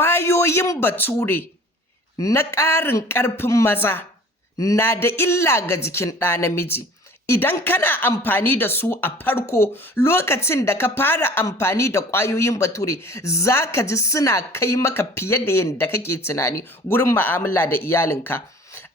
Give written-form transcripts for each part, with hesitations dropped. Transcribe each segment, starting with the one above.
ƙwayoyin bature na ƙarin ƙarfin maza na da illa ga jikin ɗa namiji. Idan kana amfani da su a farko lokacin da ka fara amfani da ƙwayoyin bature za ka ji suna kai maka fiye da yadda kake tunani gurin mu'amala da iyalinka.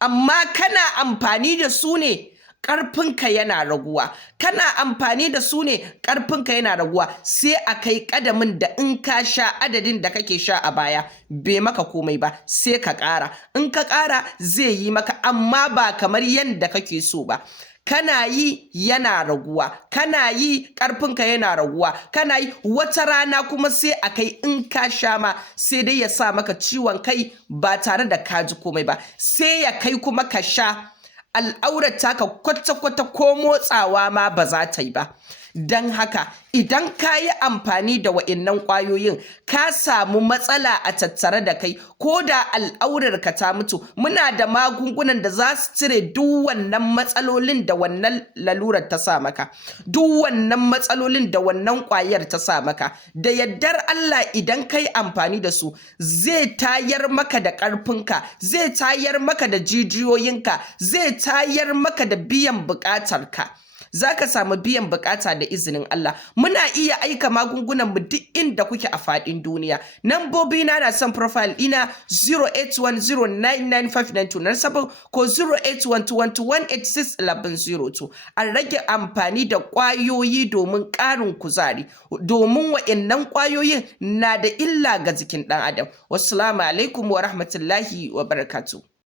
Amma kana amfani da su ne ƙarfinka yana raguwa, kana amfani da su ne ƙarfinka yana raguwa, sai a kai ƙadamin da in ka sha adadin da kake sha a baya bai maka komai ba, sai ka ƙara, in ka ƙara zai yi maka amma ba kamar yadda kake so ba. Kana yi yana raguwa, kana yi ƙarfinka yana raguwa, kana yi wata rana kuma sai a kai in ka sha ma sai dai ya sa maka ciwon kai ba tare da ka ji komai ba, sai ya kai kuma ka sha al'aurar taka kwata-kwata ko motsawa ma ba za ta yi ba. Don haka idan ka yi amfani da wa'innan ƙwayoyin ka samu matsala a tattare da kai ko da al'aurarka ta mutu, muna da magungunan da za su cire duk wannan matsalolin da wannan lalurar ta sa maka, duk wannan matsalolin da wannan ƙwayar ta sa maka. Da yardar Allah idan ka yi amfani da su zai tayar maka da ƙarfinka, zai tayar maka da jijiyoyinka, zai tayar maka da biyan buƙatarka. Za ka samu biyan bukata da izinin Allah. Muna iya aika magungunan mu duk inda kuke a faɗin duniya. Nambobi na son profile ina 08109959297 ko 0812121861102. An rage amfani da ƙwayoyi domin ƙarin kuzari, domin wa'innan ƙwayoyin na da illa ga jikin ɗan adam. Wassalamu alaikum wa rahmatullahi wa barakatuh.